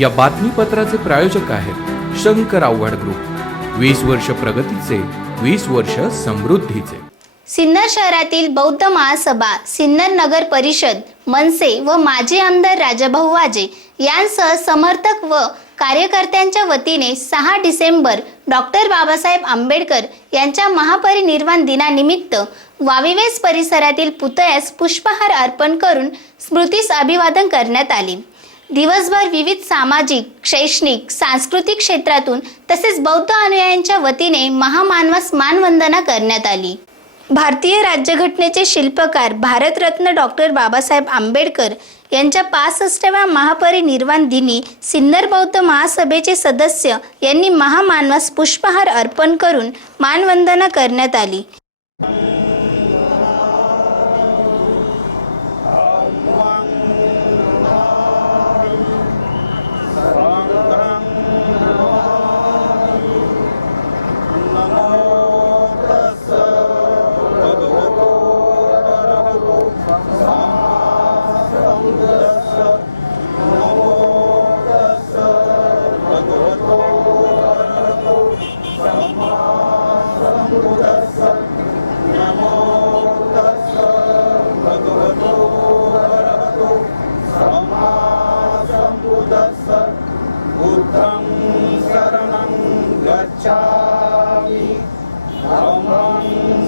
या बातमीपत्राचे प्रायोजक आहेत शंकर आव्हाड ग्रुप. वीस वर्ष प्रगतीचे वीस वर्ष समृद्धीचे. सिन्नर शहरातील बौद्ध महासभा सिन्नर नगर परिषद मनसे व माजी आमदार राजाभाऊ वाजे यांसह समर्थक व कार्यकर्त्यांच्या वतीने सहा डिसेंबर डॉक्टर बाबासाहेब आंबेडकर यांच्या महापरिनिर्वाण दिनानिमित्त वाविवेस परिसरातील पुतळ्यास पुष्पहार अर्पण करून स्मृतीस अभिवादन करण्यात आले. दिवसभर विविध सामाजिक शैक्षणिक सांस्कृतिक क्षेत्रातून तसेच बौद्ध अनुयायांच्या वतीने महामानवास मानवंदना करण्यात आली. भारतीय राज्यघटनेचे शिल्पकार भारतरत्न डॉक्टर बाबासाहेब आंबेडकर यांच्या पासष्टव्या महापरिनिर्वाण दिनी सिन्नर बौद्ध महासभेचे सदस्य यांनी महामानवास पुष्पहार अर्पण करून मानवंदना करण्यात आली.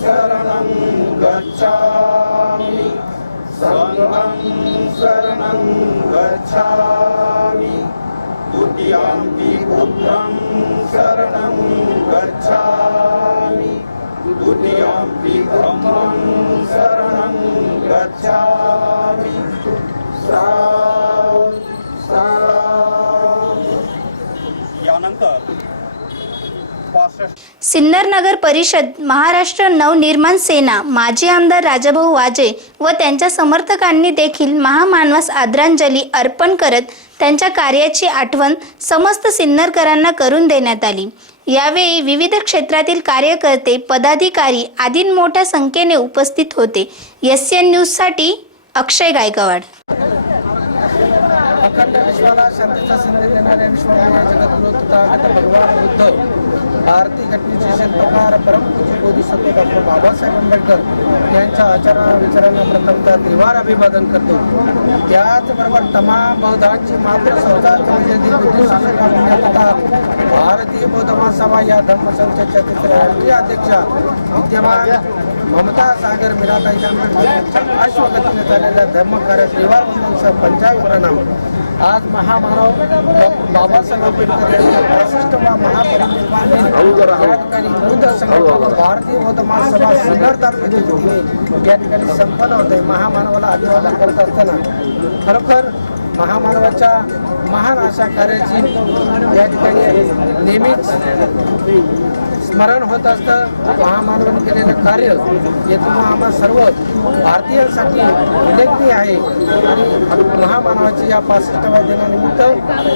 शरणं गच्छामि सिन्नर नगर परिषद महाराष्ट्र नवनिर्माण सेना माजी आमदार राजाभाऊ वाजे व त्यांच्या समर्थकांनी देखील महामानवास आदरांजली अर्पण करत त्यांच्या कार्याची आठवण समस्त सिन्नरकरांना करून देण्यात आली. यावेळी विविध क्षेत्रातील कार्यकर्ते पदाधिकारी आदी मोठ्या संख्येने उपस्थित होते. एस एन न्यूजसाठी अक्षय गायकवाड. अखंड विश्वाला शांतीचा संदेश देणाऱ्या विश्वाला जगद्गुरु तथागत भगवान बुद्ध भारतीय घटनेचे शिल्पकार परमपूज्य बोधिसत्व डॉक्टर बाबासाहेब आंबेडकर यांच्या आचरण विचारांना प्रथमतः त्रिवार अभिवादन करतो. त्याचबरोबर तमाम बौद्धांची मात्र संस्थांची म्हणजे तथा भारतीय बौद्ध महासभा या धर्मसंस्थेच्या तिसऱ्या राष्ट्रीय अध्यक्षा विद्यमान ममता सागर मीराताई आंबेडकर अश्वगतीने झालेल्या धर्मकार्य त्रिवार वंदनसह पंचायत प्रणाम. आज महामानव बाबासाहेब आंबेडकर यांचा पासष्टवा महापरिनिर्वाण या ठिकाणी बुद्ध संघटना भारतीय बौद्ध महासभा सिन्नर तालुक्यातील वतीने या ठिकाणी संपन्न होते महामानवाला अभिवादन करत असताना खरोखर महामानवाच्या महान अशा कार्याची या ठिकाणी नेहमीच स्मरण होत असतं. महामानवाने केलेलं कार्य यातून आम्हा सर्व भारतीयांसाठी उल्लेखनीय आहे. आणि महामानवाची या पासष्टव्या दिनानिमित्त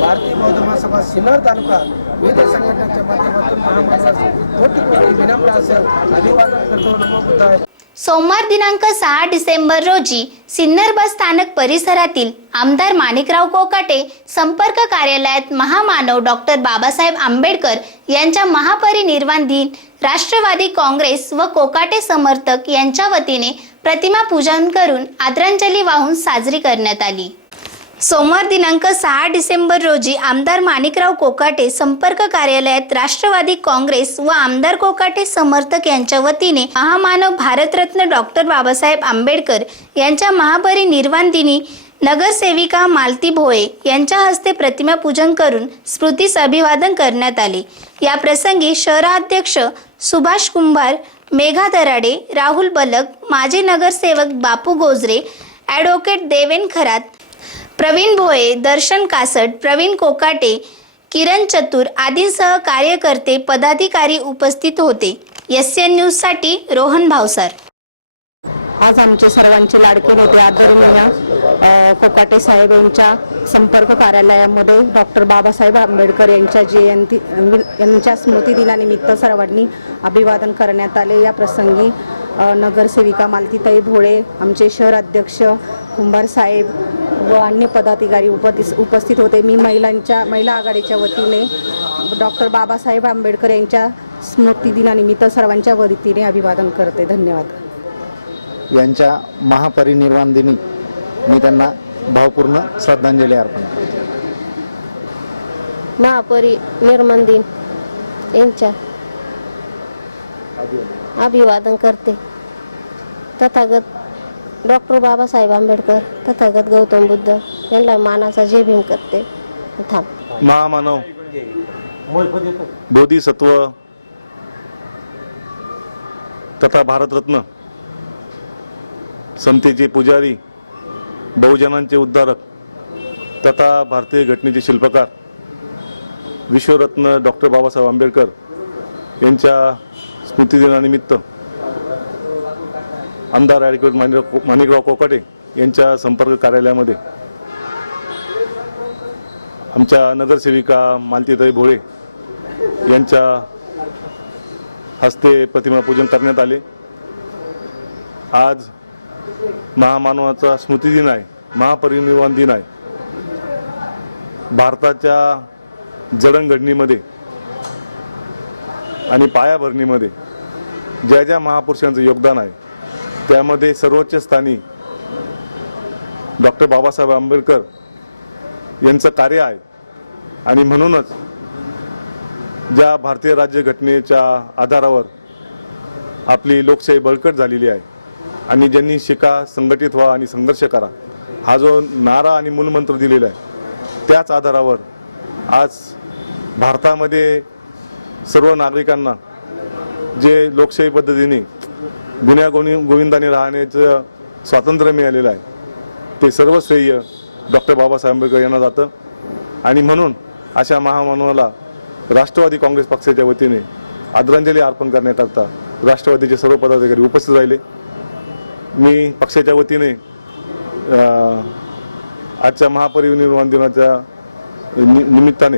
भारतीय बौद्ध महासभा सिन्नर तालुका विविध संघटनांच्या माध्यमातून महामानवाची कोटी कोटी विनम्र असं अभिवादन करतो. नमो बुद्धाय. सोमवार दिनांक सहा डिसेंबर रोजी सिन्नर बस स्थानक परिसरातील आमदार माणिकराव कोकाटे संपर्क कार्यालयात महामानव डॉक्टर बाबासाहेब आंबेडकर यांच्या महापरिनिर्वाण दिन राष्ट्रवादी काँग्रेस व कोकाटे समर्थक यांच्या वतीने प्रतिमा पूजन करून आदरांजली वाहून साजरी करण्यात आली. सोमवार दिनांक सहा डिसेंबर रोजी आमदार माणिकराव कोकाटे संपर्क कार्यालयात राष्ट्रवादी काँग्रेस व आमदार कोकाटे समर्थक यांच्या वतीने महामानव भारतरत्न डॉक्टर बाबासाहेब आंबेडकर यांच्या महापरिनिर्वाण दिनी नगरसेविका मालती भोये यांच्या हस्ते प्रतिमा पूजन करून स्मृतीस अभिवादन करण्यात आले. या प्रसंगी शहराध्यक्ष सुभाष कुंभार मेघा दराडे राहुल बलक माजी नगरसेवक बापू गोजरे ॲडव्होकेट देवेन खरात प्रवीण भोये दर्शन कासट प्रवीण कोकाटे किरण चतुर आदींसह कार्यकर्ते पदाधिकारी उपस्थित होते. एस एन न्यूजसाठी रोहन भावसार. आज आमचे सर्वांचे लाडके नेते आदरणीय कोकाटे साहेब यांच्या संपर्क कार्यालयामध्ये डॉक्टर बाबासाहेब आंबेडकर यांच्या जयंती यांच्या स्मृतिदिनानिमित्त सर्वांनी अभिवादन करण्यात आले. या प्रसंगी नगरसेविका मालतीताई भोळे आमचे शहर अध्यक्ष कुंभार साहेब व अन्य पदाधिकारी उपदिस उपस्थित होते. मी महिलांच्या महिला आघाडीच्या वतीने डॉक्टर बाबासाहेब आंबेडकर यांच्या स्मृती दिनानिमित्त सर्वांच्या वतीने अभिवादन करते. धन्यवाद. यांच्या महापरिनिर्वाण दिनी मी त्यांना भावपूर्ण श्रद्धांजली अर्पण करतो. महापरी निर्माण दिन यांच्या अभिवादन करते. तथागत डॉक्टर बाबासाहेब आंबेडकर तथागत गौतम बुद्ध यांना मानाचा जे भीम करते. थांब. महामानव. बोधिसत्व तथा भारतरत्न. समतेचे पुजारी बहुजनांचे उद्धारक तथा भारतीय घटनेचे शिल्पकार विश्वरत्न डॉक्टर बाबासाहेब आंबेडकर यांच्या स्मृतिदिनानिमित्त आमदार ॲडव्होकेट माणिक माणिकराव कोकाटे यांच्या संपर्क कार्यालयामध्ये आमच्या नगरसेविका मालतीताई भोळे यांच्या हस्ते प्रतिमा पूजन करण्यात आले. आज महामानवाचा स्मृतिदिन आहे महापरिनिर्वाण दिन आहे. भारताच्या जडणघडणीमध्ये आणि पायाभरणीमध्ये ज्या ज्या महापुरुषांचं योगदान आहे त्यामध्ये सर्वोच्च स्थानी डॉक्टर बाबासाहेब आंबेडकर यांचं कार्य आहे. आणि म्हणूनच ज्या भारतीय राज्यघटनेच्या आधारावर आपली लोकशाही बळकट झालेली आहे आणि ज्यांनी शिका संघटित व्हा आणि संघर्ष करा हा जो नारा आणि मूलमंत्र दिलेला आहे त्याच आधारावर आज भारतामध्ये सर्व नागरिकांना जे लोकशाही पद्धतीने गुन्ह्या गोवि गोविंदाने राहण्याचं स्वातंत्र्य मिळालेलं आहे ते सर्व श्रेय डॉक्टर बाबासाहेब आंबेडकर यांना जातं. आणि म्हणून अशा महामानवाला राष्ट्रवादी काँग्रेस पक्षाच्या वतीने आदरांजली अर्पण करण्याकरता राष्ट्रवादीचे सर्व पदाधिकारी उपस्थित राहिले. मी पक्षाच्या वतीने आजच्या महापरिनिर्वाण दिनाच्या नि- निमित्ताने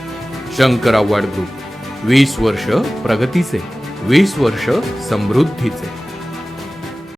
शंकर आव्हाड ग्रुप वीस वर्ष प्रगतीचे वीस वर्ष समृद्धीचे.